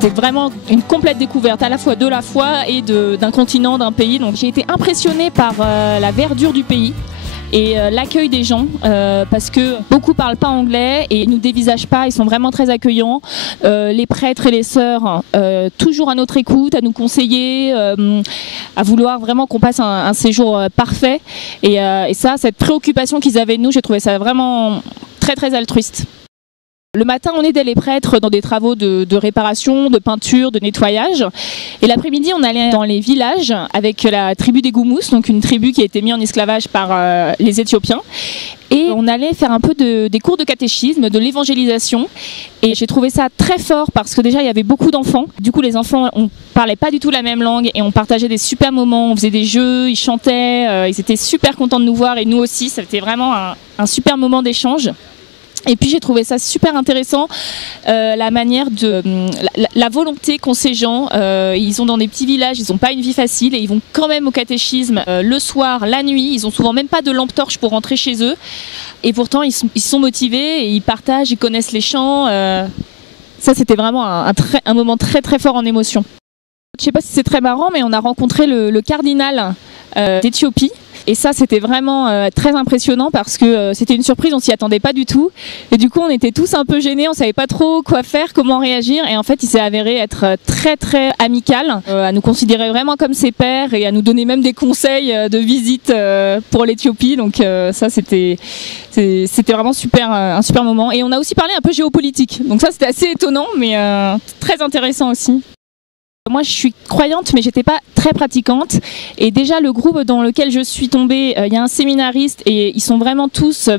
C'était vraiment une complète découverte, à la fois de la foi et d'un continent, d'un pays. Donc j'ai été impressionnée par la verdure du pays et l'accueil des gens, parce que beaucoup parlent pas anglais et ils nous dévisagent pas, ils sont vraiment très accueillants. Les prêtres et les sœurs, toujours à notre écoute, à nous conseiller, à vouloir vraiment qu'on passe un séjour parfait. Et ça, cette préoccupation qu'ils avaient de nous, j'ai trouvé ça vraiment très très altruiste. Le matin, on aidait les prêtres dans des travaux de réparation, de peinture, de nettoyage. Et l'après-midi, on allait dans les villages avec la tribu des Goumous, donc une tribu qui a été mise en esclavage par les Éthiopiens. Et on allait faire un peu des cours de catéchisme, de l'évangélisation. Et j'ai trouvé ça très fort parce que déjà, il y avait beaucoup d'enfants. Du coup, les enfants, on parlait pas du tout la même langue et on partageait des super moments. On faisait des jeux, ils chantaient, ils étaient super contents de nous voir et nous aussi. C'était vraiment un super moment d'échange. Et puis j'ai trouvé ça super intéressant, la manière la volonté qu'ont ces gens. Ils sont dans des petits villages, ils n'ont pas une vie facile et ils vont quand même au catéchisme le soir, la nuit. Ils ont souvent même pas de lampe torche pour rentrer chez eux. Et pourtant ils sont motivés et ils partagent, ils connaissent les chants. Ça c'était vraiment un moment très très fort en émotion. Je sais pas si c'est très marrant, mais on a rencontré le cardinal d'Éthiopie. Et ça, c'était vraiment très impressionnant parce que c'était une surprise, on s'y attendait pas du tout. Et du coup, on était tous un peu gênés, on savait pas trop quoi faire, comment réagir. Et en fait, il s'est avéré être très très amical, à nous considérer vraiment comme ses pairs et à nous donner même des conseils de visite pour l'Éthiopie. Donc ça, c'était vraiment super, un super moment. Et on a aussi parlé un peu géopolitique. Donc ça, c'était assez étonnant, mais très intéressant aussi. Moi, je suis croyante, mais j'étais pas très pratiquante. Et déjà, le groupe dans lequel je suis tombée, il y a un séminariste et ils sont vraiment tous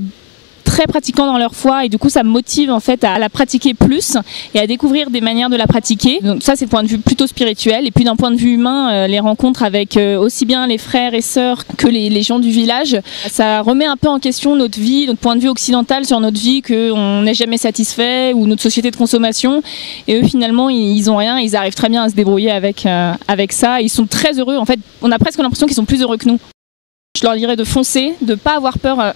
très pratiquants dans leur foi et du coup ça me motive en fait à la pratiquer plus et à découvrir des manières de la pratiquer. Donc ça c'est le point de vue plutôt spirituel et puis d'un point de vue humain, les rencontres avec aussi bien les frères et sœurs que les gens du village, ça remet un peu en question notre vie, notre point de vue occidental sur notre vie, qu'on n'est jamais satisfait ou notre société de consommation et eux finalement ils ont rien, ils arrivent très bien à se débrouiller avec ça, ils sont très heureux en fait, on a presque l'impression qu'ils sont plus heureux que nous. Je leur dirais de foncer, de pas avoir peur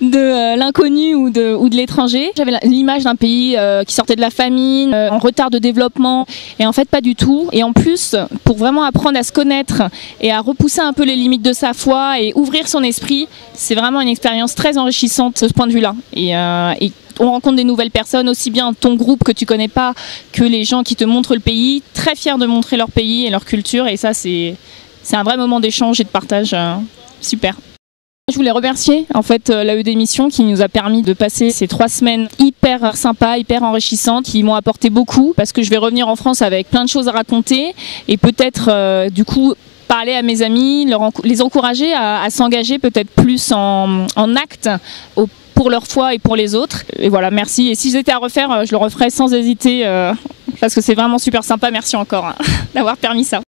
de l'inconnu ou de l'étranger. J'avais l'image d'un pays qui sortait de la famine, en retard de développement, et en fait pas du tout. Et en plus, pour vraiment apprendre à se connaître et à repousser un peu les limites de sa foi et ouvrir son esprit, c'est vraiment une expérience très enrichissante de ce point de vue-là. Et on rencontre des nouvelles personnes, aussi bien ton groupe que tu connais pas, que les gens qui te montrent le pays, très fiers de montrer leur pays et leur culture, et ça c'est un vrai moment d'échange et de partage super. Je voulais remercier en fait l'AED Mission qui nous a permis de passer ces 3 semaines hyper sympas, hyper enrichissantes, qui m'ont apporté beaucoup parce que je vais revenir en France avec plein de choses à raconter et peut-être du coup parler à mes amis, les encourager à s'engager peut-être plus en actes pour leur foi et pour les autres. Et voilà, merci. Et si j'étais à refaire, je le referais sans hésiter parce que c'est vraiment super sympa. Merci encore d'avoir permis ça.